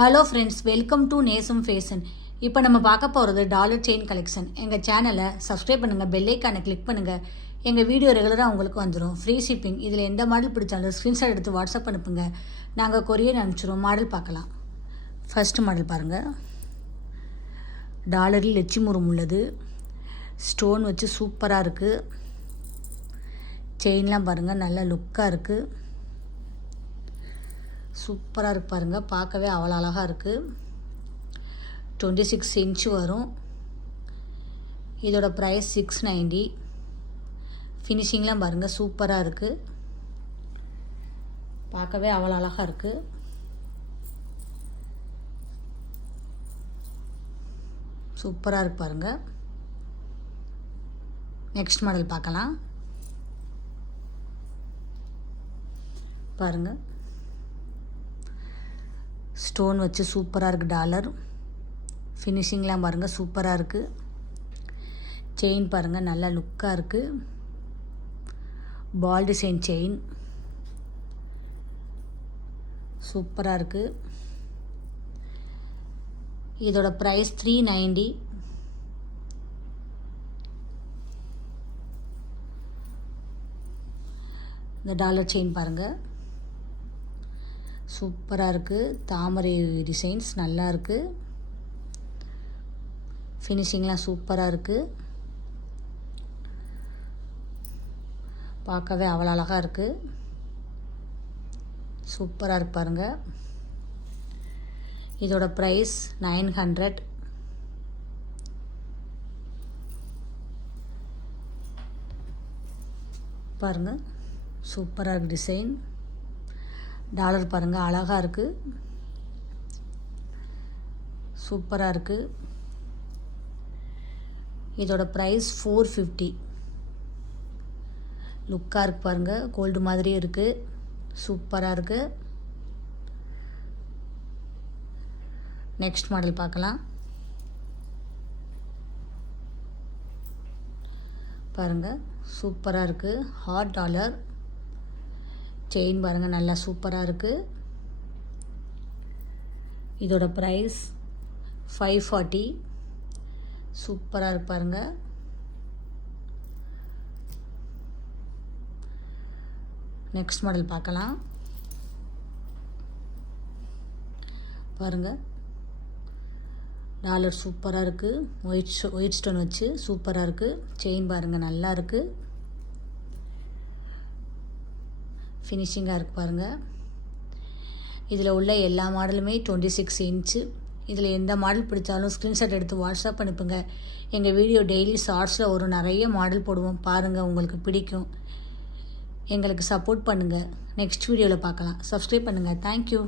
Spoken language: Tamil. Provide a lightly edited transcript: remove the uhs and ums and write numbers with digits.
ஹலோ ஃப்ரெண்ட்ஸ், வெல்கம் டு நேசம் ஃபேஷன். இப்போ நம்ம பார்க்க போகிறது டாலர் செயின் கலெக்ஷன். எங்கள் சேனலை சப்ஸ்கிரைப் பண்ணுங்கள், பெல் ஐக்கானை கிளிக் பண்ணுங்கள். எங்கள் வீடியோ ரெகுலராக உங்களுக்கு வந்துடும். Free shipping. இதில் எந்த மாடல் பிடிச்சாலும் ஸ்க்ரீன்ஷாட் எடுத்து வாட்ஸ்அப் அனுப்புங்க, நாங்கள் கொரியர் அனுப்பிச்சிடுவோம். மாடல் பார்க்கலாம். ஃபர்ஸ்ட் மாடல் பாருங்கள். டாலரில் லெச்சி முறம் உள்ளது. ஸ்டோன் வச்சு சூப்பராக இருக்குது. செயின்லாம் பாருங்கள், நல்லா லுக்காக இருக்குது. சூப்பராக இருக்குது பாருங்கள், பார்க்கவே அவ்வளோ அழகாக இருக்குது. 26 இன்ச்சு வரும். இதோட ப்ரைஸ் 690. ஃபினிஷிங்லாம் பாருங்கள், சூப்பராக இருக்குது. பார்க்கவே அவ்வளோ அழகாக இருக்குது. சூப்பராக இருக்குது பாருங்கள். நெக்ஸ்ட் மாடல் பார்க்கலாம். பாருங்கள், ஸ்டோன் வச்சு சூப்பராக இருக்குது. டாலர் ஃபினிஷிங்லாம் பாருங்கள், சூப்பராக இருக்குது. செயின் பாருங்கள், நல்லா லுக்காக இருக்குது. பால் டிசைன் செயின் சூப்பராக இருக்குது. இதோட ப்ரைஸ் 390. இந்த டாலர் செயின் பாருங்கள், சூப்பராக இருக்குது. தாமரை டிசைன்ஸ் நல்லா இருக்குது. ஃபினிஷிங்லாம் சூப்பராக இருக்குது. பார்க்கவே அவ்வளோ அழகாக இருக்குது. சூப்பராக இருக்கு பாருங்கள். இதோட ப்ரைஸ் 900. பாருங்கள், சூப்பராக இருக்குது டிசைன். டாலர் பாருங்கள், அழகாக இருக்குது. சூப்பராக இருக்குது. இதோட ப்ரைஸ் 450. லுக்காக இருக்குது பாருங்கள், கோல்டு மாதிரி இருக்குது. சூப்பராக இருக்குது. நெக்ஸ்ட் மாடல் பார்க்கலாம். பாருங்கள், சூப்பராக இருக்குது. ஹாட் டாலர் செயின் பாருங்கள், நல்லா சூப்பராக இருக்குது. இதோட ப்ரைஸ் 540. சூப்பராக இருக்கு பாருங்கள். நெக்ஸ்ட் மாடல் பார்க்கலாம். பாருங்கள், டாலர் சூப்பராக இருக்குது. ஒயிட் ஸ்டோன் வச்சு சூப்பராக இருக்குது. செயின் பாருங்கள், நல்லா இருக்குது. ஃபினிஷிங்காக இருக்குது பாருங்கள். இதில் உள்ள எல்லா மாடலுமே 26 இன்ச்சு. இதில் எந்த மாடல் பிடிச்சாலும் ஸ்க்ரீன்ஷாட் எடுத்து வாட்ஸ்அப் அனுப்புங்க. எங்கள் வீடியோ டெய்லி ஷார்ட்ஸில் ஒரு நிறைய மாடல் போடுவோம், பாருங்கள், உங்களுக்கு பிடிக்கும். எங்களுக்கு சப்போர்ட் பண்ணுங்கள். நெக்ஸ்ட் வீடியோவில் பார்க்கலாம். சப்ஸ்கிரைப் பண்ணுங்கள். தேங்க்யூ.